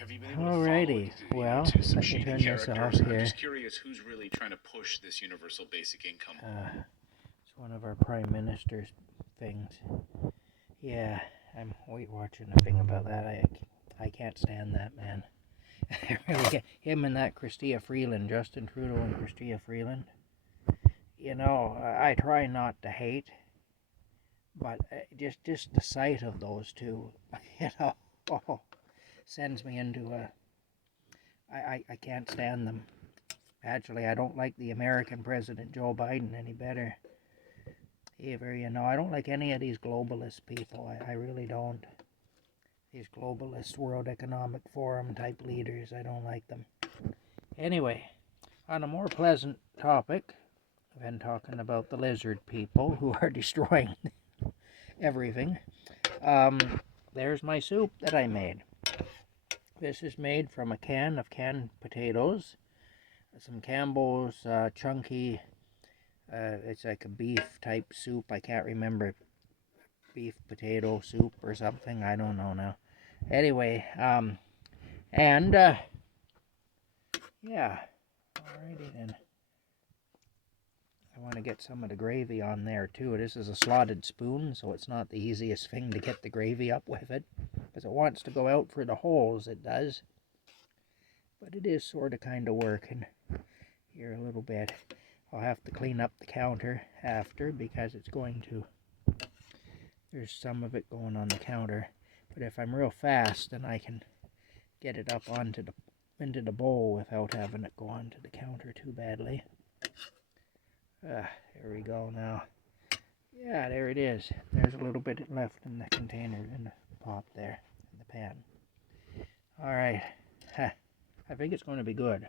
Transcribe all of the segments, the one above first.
Have you been able to follow Alrighty, well, to some let me shady turn this off characters? I'm here. just curious who's really trying to push this universal basic income. It's one of our Prime Minister's things. Yeah, I'm watching a thing about that. I can't stand that man. I really get him and that Chrystia Freeland, Justin Trudeau and Chrystia Freeland. You know, I try not to hate, but just the sight of those two, sends me into a. I can't stand them. Actually, I don't like the American President Joe Biden any better. Either, I don't like any of these globalist people. I really don't. These globalist World Economic Forum type leaders, I don't like them. Anyway, on a more pleasant topic, I've been talking about the lizard people who are destroying everything. There's my soup that I made. This is made from a can of canned potatoes, some Campbell's chunky, it's like a beef type soup. I can't remember, beef potato soup or something. I don't know now. Anyway, and yeah, alrighty then. I want to get some of the gravy on there too. This is a slotted spoon, so it's not the easiest thing to get the gravy up with it, because it wants to go out for the holes, it does. But it is sort of kind of working here a little bit. I'll have to clean up the counter after, because it's going to, there's some of it going on the counter. But if I'm real fast, then I can get it up into the bowl without having it go onto the counter too badly. There we go now. Yeah, there it is. There's a little bit left in the container, in the pot there, in the pan. Alright. I think it's going to be good.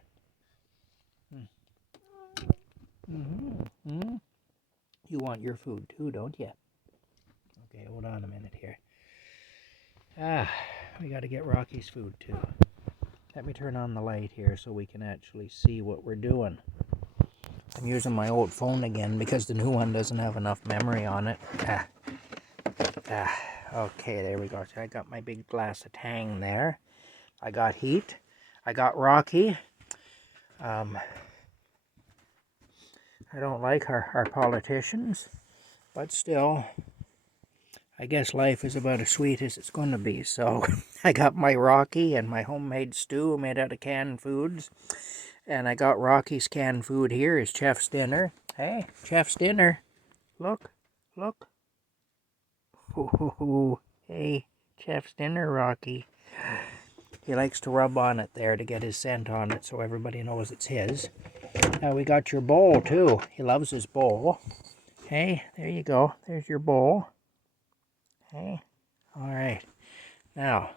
You want your food too, don't you? Okay, hold on a minute here. We got to get Rocky's food too. Let me turn on the light here so we can actually see what we're doing. I'm using my old phone again because the new one doesn't have enough memory on it. Okay, there we go. So I got my big glass of Tang there. I got heat. I got Rocky. I don't like our politicians, but still, I guess life is about as sweet as it's going to be. So I got my Rocky and my homemade stew made out of canned foods. And I got Rocky's canned food here, his chef's dinner. Hey, chef's dinner. Look, look. Ooh, hey, chef's dinner, Rocky. He likes to rub on it there to get his scent on it so everybody knows it's his. Now we got your bowl too. He loves his bowl. Hey, there you go. There's your bowl. Hey, all right. Now,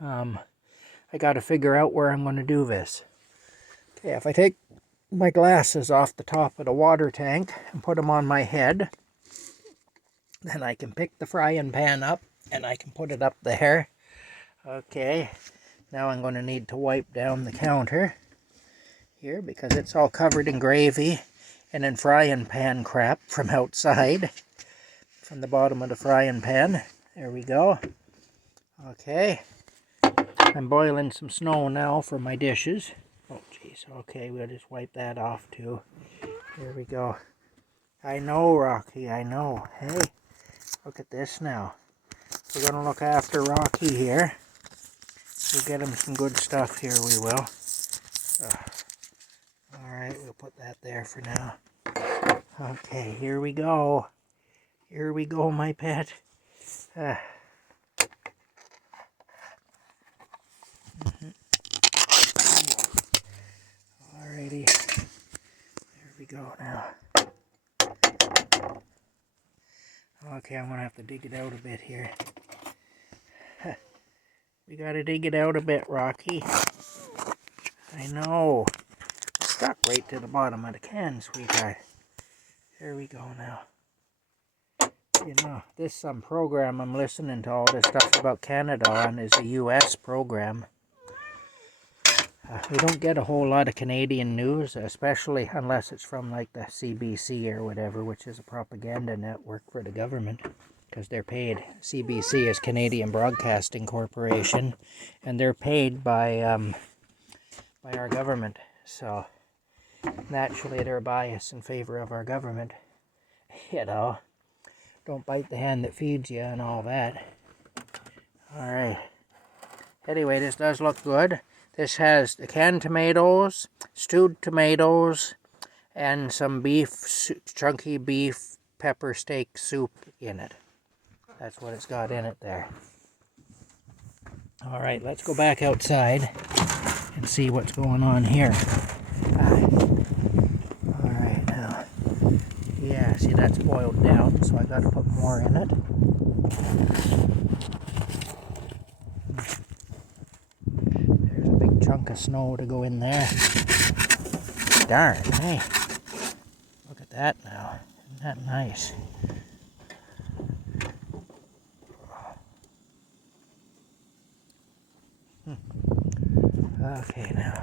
I got to figure out where I'm going to do this. Okay, if I take my glasses off the top of the water tank and put them on my head, then I can pick the frying pan up and I can put it up there. Okay, now I'm going to need to wipe down the counter here because it's all covered in gravy and in frying pan crap from outside, from the bottom of the frying pan. There we go. Okay, I'm boiling some snow now for my dishes. Oh jeez, okay, we'll just wipe that off too. Here we go. I know, Rocky, I know. Hey, look at this now. We're going to look after Rocky here. We'll get him some good stuff here, we will. Alright, we'll put that there for now. Okay, here we go. Here we go, my pet. Alrighty. There we go now. Okay, I'm going to have to dig it out a bit here. We got to dig it out a bit, Rocky. I know. It's stuck right to the bottom of the can, sweetheart. There we go now. You know, this program I'm listening to all this stuff about Canada on is a U.S. program. We don't get a whole lot of Canadian news, especially unless it's from like the CBC or whatever, which is a propaganda network for the government. because they're paid. CBC is Canadian Broadcasting Corporation, and they're paid by our government. So naturally, they're biased in favor of our government. You know, don't bite the hand that feeds you and all that. All right. Anyway, this does look good. This has the canned tomatoes, stewed tomatoes, and some beef, chunky beef pepper steak soup in it. That's what it's got in it there. All right, let's go back outside and see what's going on here. All right, now, yeah, see that's boiled down, so I got to put more in it. There's a big chunk of snow to go in there. Darn, hey, look at that now. Isn't that nice? Okay, now.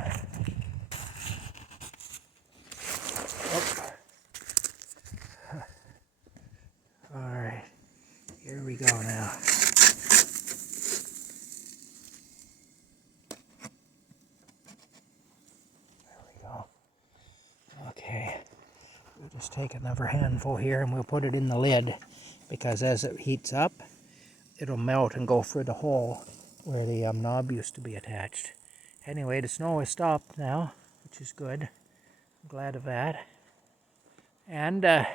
Oh. All right, here we go now. There we go. Okay, we'll just take another handful here and we'll put it in the lid, because as it heats up, it'll melt and go through the hole where the knob used to be attached. Anyway, the snow has stopped now, which is good. I'm glad of that. And, yeah.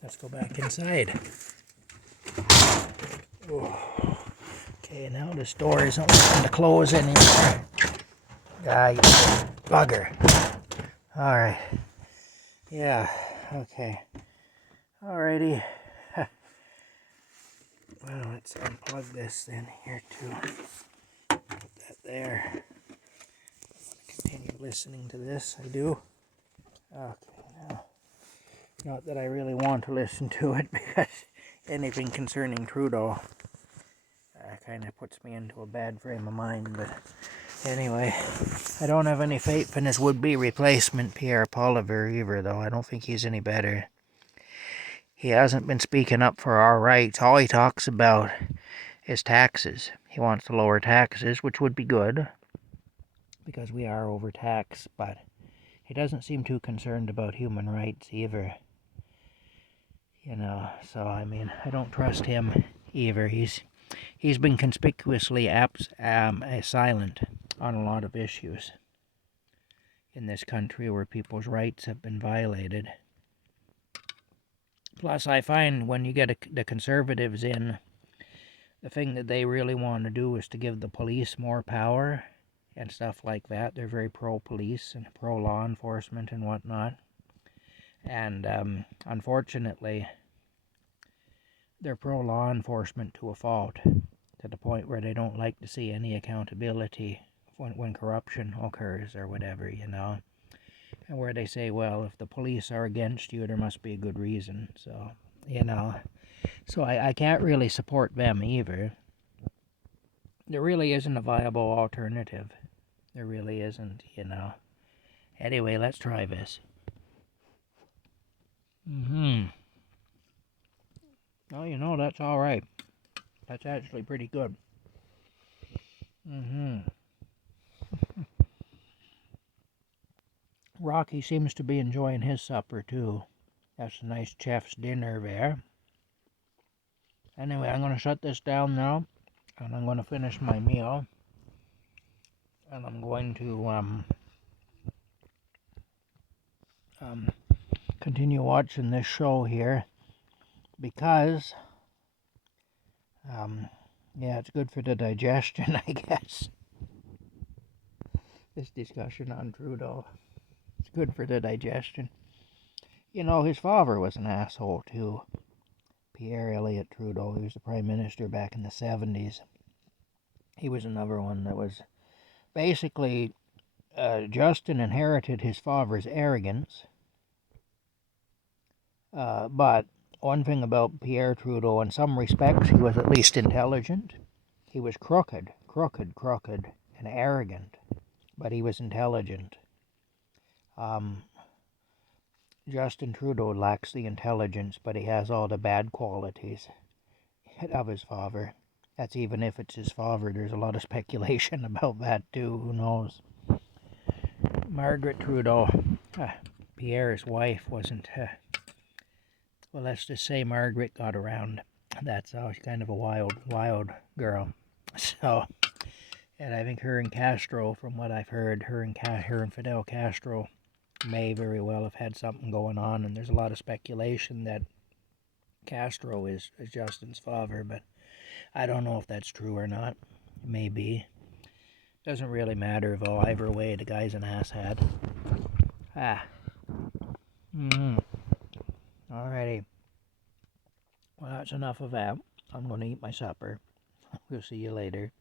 Let's go back inside. Oh. Okay, now this door isn't wanting to close anymore. You bugger. Alright. Yeah, okay. Alrighty. Well, let's unplug this then here too. Put that there. I want to continue listening to this. I do. Okay, now. Not that I really want to listen to it, because anything concerning Trudeau kind of puts me into a bad frame of mind. But anyway, I don't have any faith in his would-be replacement, Pierre Poilievre, either, though. I don't think he's any better. He hasn't been speaking up for our rights. All he talks about is taxes. He wants to lower taxes, which would be good, because we are overtaxed, but he doesn't seem too concerned about human rights either. You know, so I mean, I don't trust him either. He's been conspicuously silent on a lot of issues in this country where people's rights have been violated. Plus, I find when you get the conservatives in, the thing that they really want to do is to give the police more power and stuff like that. They're very pro-police and pro-law enforcement and whatnot. And unfortunately, they're pro-law enforcement to a fault, to the point where they don't like to see any accountability when corruption occurs or whatever, you know. And where they say, well, if the police are against you, there must be a good reason. So, you know, so I can't really support them either. There really isn't a viable alternative. There really isn't, you know. Anyway, let's try this. Oh, you know, that's all right. That's actually pretty good. Rocky seems to be enjoying his supper, too. That's a nice chef's dinner there. Anyway, I'm going to shut this down now, and I'm going to finish my meal. And I'm going to continue watching this show here, because yeah, it's good for the digestion, I guess. This discussion on Trudeau, it's good for the digestion. You know, his father was an asshole too. Pierre Elliott Trudeau, he was the prime minister back in the 70s. He was another one that was basically, Justin inherited his father's arrogance. But one thing about Pierre Trudeau, in some respects, he was at least intelligent. He was crooked, and arrogant, but he was intelligent. Justin Trudeau lacks the intelligence, but he has all the bad qualities of his father. That's even if it's his father. There's a lot of speculation about that too. Who knows? Margaret Trudeau, Pierre's wife, wasn't. Well, let's just say Margaret got around. That's all. She's kind of a wild girl. So, and I think her and Castro, from what I've heard, her and Fidel Castro may very well have had something going on, and there's a lot of speculation that Castro is Justin's father, but I don't know if that's true or not. It may be. Doesn't really matter though. Either way, the guy's an asshat. Alrighty. Well, that's enough of that. I'm going to eat my supper. We'll see you later.